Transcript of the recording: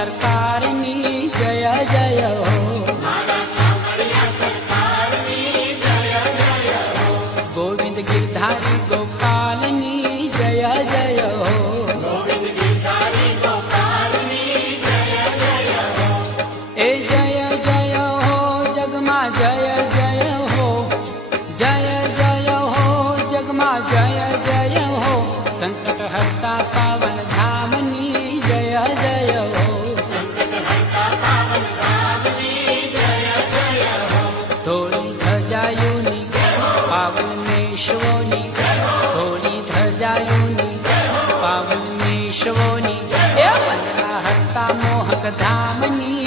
સરકારની જય જય હો. ગોવિંદ ગિરધારી ગોપાલની જય જય હો. એ જય જય હો જગમાં જય જય હો. જય જય હો જગમાં જય જય હો. સંકટ હરતા પાવન ધામની જય જય હો. થોડી ધજાયુની પાવન મેશ્વોની. થોડી ધજાયુની પાવન મેશ્વોની. એ વનરા હરતા મોહક ધામની